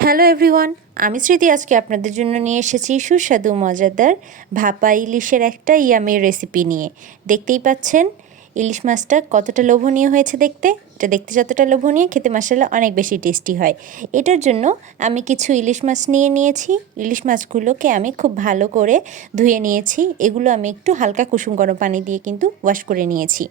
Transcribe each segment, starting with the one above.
Hello everyone, আমি স্মৃতি। আজকে আপনাদের জন্য নিয়ে এসেছি সুস্বাদু মজাদার ভাপা ইলিশের একটা ইয়ামি রেসিপি নিয়ে। দেখতেই পাচ্ছেন ইলিশ মাছটা কতটা লোভনীয় হয়েছে দেখতে। এটা দেখতে যতটা লোভনীয়, খেতে মাশাআল্লাহ অনেক বেশি টেস্টি হয়। এটার জন্য আমি কিছু ইলিশ মাছ নিয়ে নিয়েছি। ইলিশ মাছগুলোকে আমি খুব ভালো করে ধুয়ে নিয়েছি। এগুলো আমি একটু হালকা কুসুম গরম পানি দিয়ে কিন্তু ওয়াশ করে নিয়েছি।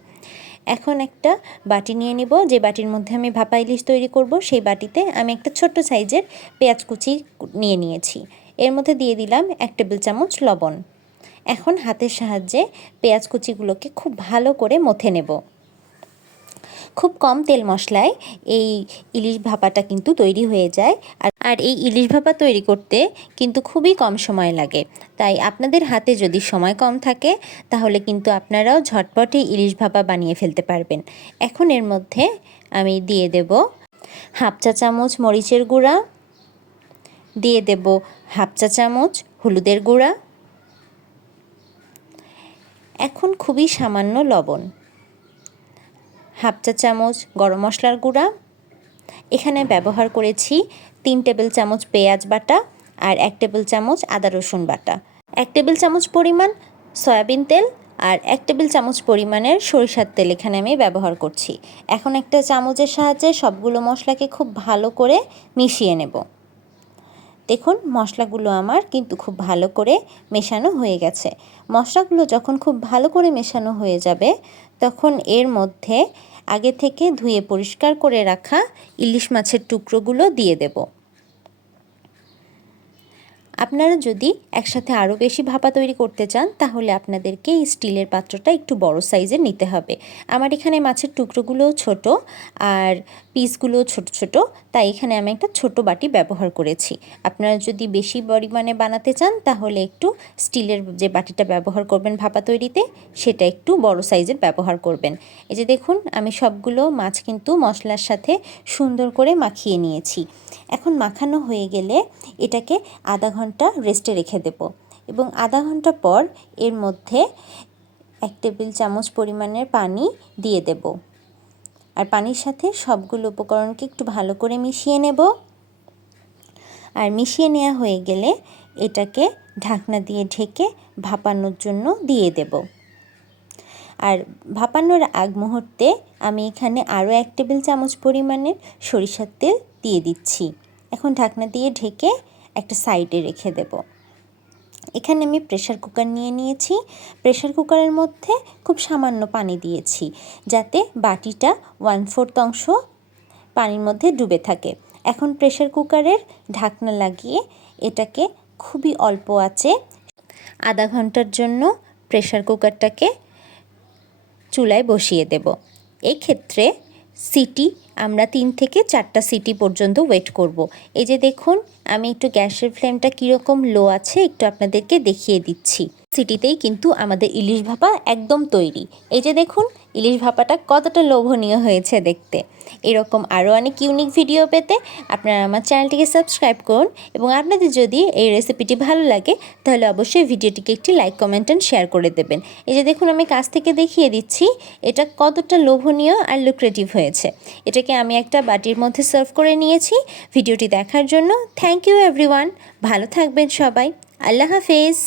এখন একটা বাটি নিয়ে নেব, যে বাটির মধ্যে আমি ভাপা ইলিশ তৈরি করব সেই বাটিতে আমি একটা ছোট্ট সাইজের পেঁয়াজ কুচি নিয়ে নিয়েছি। এর মধ্যে দিয়ে দিলাম 1 টেবিল চামচ লবণ। এখন হাতের সাহায্যে পেঁয়াজ কুচিগুলোকে খুব ভালো করে মথে নেব। খুব কম তেল মশলায় এই ইলিশ ভাপাটা কিন্তু তৈরি হয়ে যায়। আর এই ইলিশ ভাপা তৈরি করতে কিন্তু খুবই কম সময় লাগে। তাই আপনাদের হাতে যদি সময় কম থাকে তাহলে কিন্তু আপনারাও ঝটপট এই ইলিশ ভাপা বানিয়ে ফেলতে পারবেন। এখন এর মধ্যে আমি দিয়ে দেব 1/2 চা চামচ মরিচের গুঁড়া, দিয়ে দেব 1/2 চা চামচ হলুদের গুঁড়া, এখন খুবই সামান্য লবণ, 1/2 চা চামচ গরম মশলার গুঁড়া। এখানে ব্যবহার করেছি 3 টেবিল চামচ পেঁয়াজ বাটা আর 1 টেবিল চামচ আদা রসুন বাটা, 1 টেবিল চামচ পরিমাণ সয়াবিন তেল আর 1 টেবিল চামচ পরিমাণের সরিষার তেল এখানে আমি ব্যবহার করছি। এখন একটা চামচের সাহায্যে সবগুলো মশলাকে খুব ভালো করে মিশিয়ে নেব। দেখুন মশলাগুলো আমার কিন্তু খুব ভালো করে মেশানো হয়ে গেছে। মশলাগুলো যখন খুব ভালো করে মেশানো হয়ে যাবে তখন এর মধ্যে আগে থেকে ধুয়ে পরিষ্কার করে রাখা ইলিশ মাছের টুকরোগুলো দিয়ে দেব। আপনারা যদি একসাথে আরও বেশি ভাপা তৈরি করতে চান তাহলে আপনাদেরকে এই স্টিলের পাত্রটা একটু বড় সাইজের নিতে হবে। আমার এখানে মাছের টুকরোগুলোও ছোট আর পিসগুলোও ছোট ছোট, তাই এখানে আমি একটা ছোট বাটি ব্যবহার করেছি। আপনারা যদি বেশি পরিমাণে বানাতে চান তাহলে একটু স্টিলের যে বাটিটা ব্যবহার করবেন ভাপা তৈরিতে সেটা একটু বড় সাইজের ব্যবহার করবেন। এই যে দেখুন আমি সবগুলো মাছ কিন্তু মশলার সাথে সুন্দর করে মাখিয়ে নিয়েছি। এখন মাখানো হয়ে গেলে এটাকে আধা ঘন্টা রেস্টে রেখে দেব এবং আধা ঘন্টা পর এর মধ্যে 1 টেবিল চামচ পরিমাণের পানি দিয়ে দেব আর পানির সাথে সবগুলো উপকরণকে একটু ভালো করে মিশিয়ে নেব। আর মিশিয়ে নেওয়া হয়ে গেলে এটাকে ঢাকনা দিয়ে ঢেকে ভাপানোর জন্য দিয়ে দেব। আর ভাপানোর আগ মুহূর্তে আমি এখানে আরও 1 টেবিল চামচ পরিমাণের সরিষার তেল দিয়ে দিচ্ছি। এখন ঢাকনা দিয়ে ঢেকে একটা সাইডে রেখে দেব। এখানে আমি প্রেসার কুকার নিয়ে নিয়েছি। প্রেসার কুকারের মধ্যে খুব সামান্য পানি দিয়েছি যাতে বাটিটা 1/4 অংশ পানির মধ্যে ডুবে থাকে। এখন প্রেসার কুকারের ঢাকনা লাগিয়ে এটাকে খুবই অল্প আঁচে আধা ঘন্টার জন্য প্রেসার কুকারটাকে চুলায় বসিয়ে দেব। এই ক্ষেত্রে সিটি আমরা 3 থেকে 4টা সিটি পর্যন্ত ওয়েট করব। এই যে দেখুন আমি একটু গ্যাসের ফ্লেমটা কীরকম লো আছে একটু আপনাদেরকে দেখিয়ে দিচ্ছি। সিটিতেই কিন্তু আমাদের ইলিশ ভাপা একদম তৈরি। এই যে দেখুন ইলিশ ভাপাটা কতটা লোভনীয় হয়েছে দেখতে। এরকম আরও অনেক ইউনিক ভিডিও পেতে আপনারা আমার চ্যানেলটিকে সাবস্ক্রাইব করুন এবং আপনাদের যদি এই রেসিপিটি ভালো লাগে তাহলে অবশ্যই ভিডিওটিকে একটি লাইক কমেন্ট অ্যান্ড শেয়ার করে দেবেন। এই যে দেখুন আমি কাছ থেকে দেখিয়ে দিচ্ছি এটা কতটা লোভনীয় আর লুক্রেটিভ হয়েছে। এটাকে আমি একটা বাটির মধ্যে সার্ভ করে নিয়েছি। ভিডিওটি দেখার জন্য থ্যাংক ইউ এভরিওয়ান। ভালো থাকবেন সবাই। আল্লাহ হাফেজ।